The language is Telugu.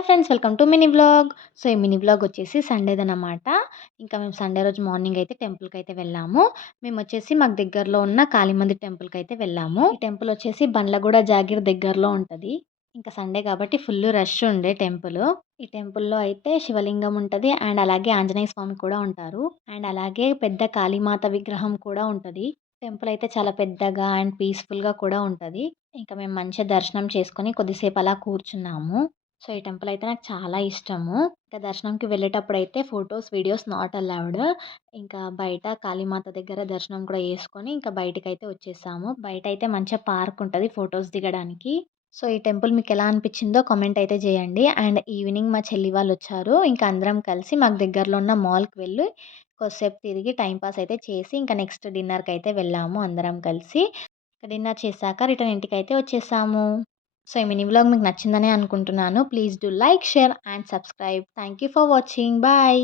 Hi friends, welcome to mini vlog. So, ఈ మినీ వ్లాగ్ వచ్చేసి సండేదనమాట. ఇంకా మేము సండే రోజు మార్నింగ్ అయితే టెంపుల్‌కైతే వెళ్ళాము. మేమొచ్చేసి మాకు దగ్గరలో ఉన్న కాళీమంది టెంపుల్‌కైతే వెళ్ళాము. ఈ టెంపుల్ వచ్చేసి బండ్లగూడ, జాగీర్ దగ్గరలో ఉంటది. ఇంకా సండే కాబట్టి ఫుల్ రష్ ఉండే టెంపులు. ఈ టెంపుల్‌లో అయితే శివలింగం ఉంటది. అండ్ అలాగే ఆంజనేయ స్వామి కూడా ఉంటారు. అండ్ అలాగే పెద్ద కాళీమాత విగ్రహం కూడా ఉంటది. టెంపుల్ అయితే చాలా పెద్దగా అండ్ పీస్‌ఫుల్‌గా కూడా ఉంటది. ఇంకా మేము మంచిగా దర్శనం చేసుకొని కొద్దిసేపు అలా కూర్చున్నాము. సో, ఈ టెంపుల్ అయితే నాకు చాలా ఇష్టము. ఇంకా దర్శనంకి వెళ్ళేటప్పుడైతే ఫోటోస్, వీడియోస్ నాట్ అలౌడ్. ఇంకా బయట కాళీమాత దగ్గర దర్శనం కూడా చేసుకొని ఇంకా బయటికైతే వచ్చేసాము. బయటైతే మంచిగా పార్క్ ఉంటది ఫోటోస్ దిగడానికి. సో, ఈ టెంపుల్ మీకెలా అనిపిచ్చిందో కామెంట్ అయితే జేయండి. అండ్ ఈవినింగ్ మా చెల్లి వాళ్ళొచ్చారు. ఇంకా అందరం కలిసి మాకు దగ్గరలో ఉన్న మాల్‌కి వెళ్ళి కొద్దిసేపు తిరిగి టైమ్ పాస్ అయితే చేసి ఇంకా నెక్స్ట్ డిన్నర్‌కైతే వెళ్ళాము అందరం కలిసి. డిన్నర్ చేశాక రిటర్న్ ఇంటికైతే వచ్చేసాము. సో, ఈ మినీ వ్లాగ్ మీకు నచ్చిందనే అనుకుంటున్నాను. Please do like, share and subscribe. Thank you for watching. Bye.